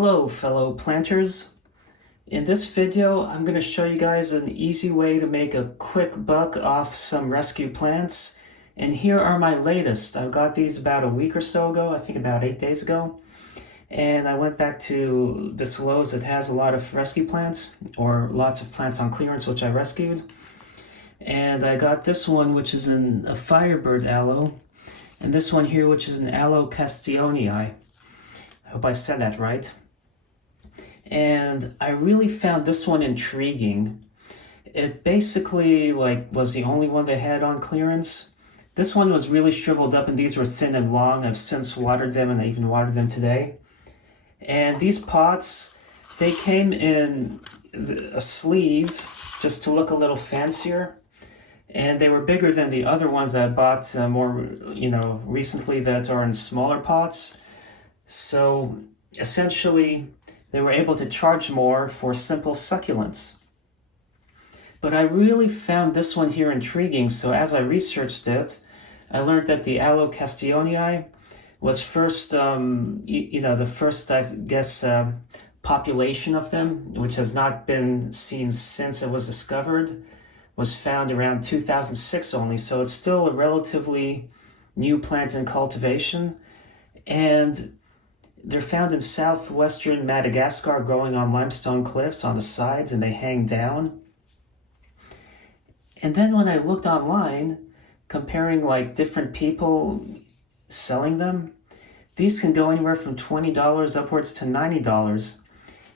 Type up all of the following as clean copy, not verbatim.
Hello fellow planters. In this video I'm going to show you guys an easy way to make a quick buck off some rescue plants, and here are my latest. I got these about a week or so ago, I think about 8 days ago, and I went back to this Lowe's that has a lot of rescue plants, or lots of plants on clearance which I rescued, and I got this one which is a Firebird aloe, and this one here which is an Aloe castionii. I hope I said that right. And I really found this one intriguing. It basically was the only one they had on clearance. This one was really shriveled up and these were thin and long. I've since watered them and I even watered them today. And these pots, they came in a sleeve just to look a little fancier. And they were bigger than the other ones that I bought more recently that are in smaller pots. So essentially, they were able to charge more for simple succulents. But I really found this one here intriguing, so as I researched it, I learned that the Aloe castionii was first, the first, I guess, population of them, which has not been seen since it was discovered, was found around 2006 only, so it's still a relatively new plant in cultivation. And they're found in southwestern Madagascar, growing on limestone cliffs on the sides, and they hang down. And then when I looked online, comparing different people selling them, these can go anywhere from $20 upwards to $90.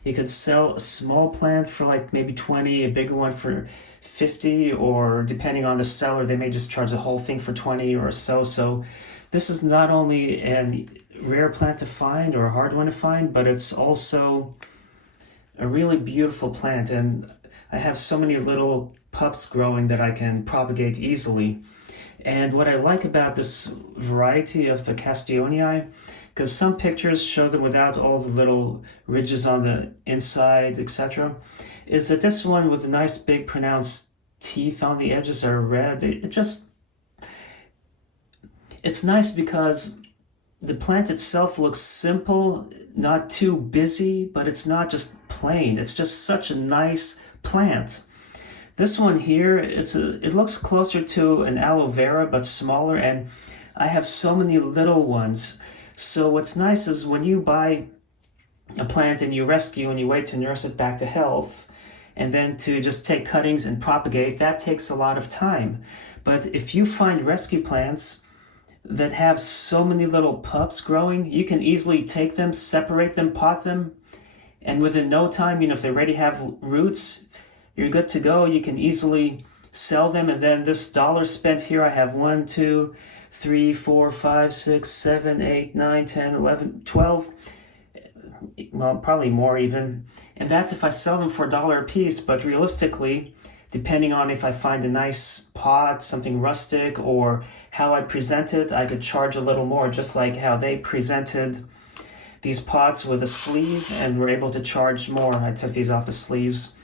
You could sell a small plant for maybe 20, a bigger one for 50, or depending on the seller, they may just charge the whole thing for 20 or so. So this is not only a rare plant to find or a hard one to find, but it's also a really beautiful plant, and I have so many little pups growing that I can propagate easily. And what I like about this variety of the castionii, because some pictures show them without all the little ridges on the inside, etc., is that this one with the nice big pronounced teeth on the edges are red. It's nice because the plant itself looks simple, not too busy, but it's not just plain. It's just such a nice plant. This one here, it looks closer to an aloe vera, but smaller, and I have so many little ones. So what's nice is when you buy a plant and you rescue and you wait to nurse it back to health, and then to just take cuttings and propagate, that takes a lot of time. But if you find rescue plants that have so many little pups growing, you can easily take them, separate them, pot them, and within no time, if they already have roots, you're good to go. You can easily sell them, and then this dollar spent here, I have 1, 2, 3, 4, 5, 6, 7, 8, 9, 10, 11, 12, well, probably more even, and that's if I sell them for $1 a piece. But realistically, depending on if I find a nice pot, something rustic, or how I present it, I could charge a little more, just like how they presented these pots with a sleeve and were able to charge more. I took these off the sleeves.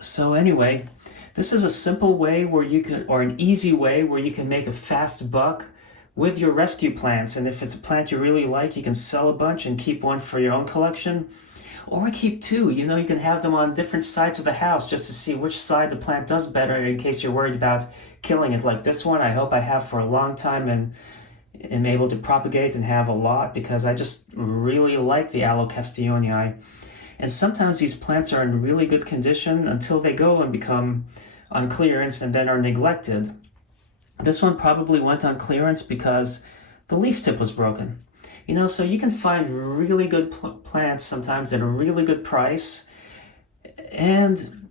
So anyway, this is a simple way where you can, or an easy way where you can make a fast buck with your rescue plants. And if it's a plant you really like, you can sell a bunch and keep one for your own collection. Or keep two. You can have them on different sides of the house just to see which side the plant does better in case you're worried about killing it. Like this one, I hope I have for a long time and am able to propagate and have a lot, because I just really like the Aloe castionii. And sometimes these plants are in really good condition until they go and become on clearance and then are neglected. This one probably went on clearance because the leaf tip was broken. So you can find really good plants sometimes at a really good price. And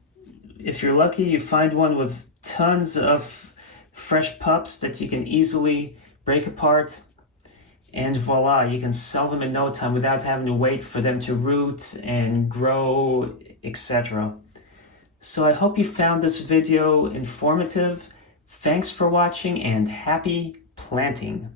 if you're lucky, you find one with tons of fresh pups that you can easily break apart. And voila, you can sell them in no time without having to wait for them to root and grow, etc. So I hope you found this video informative. Thanks for watching and happy planting.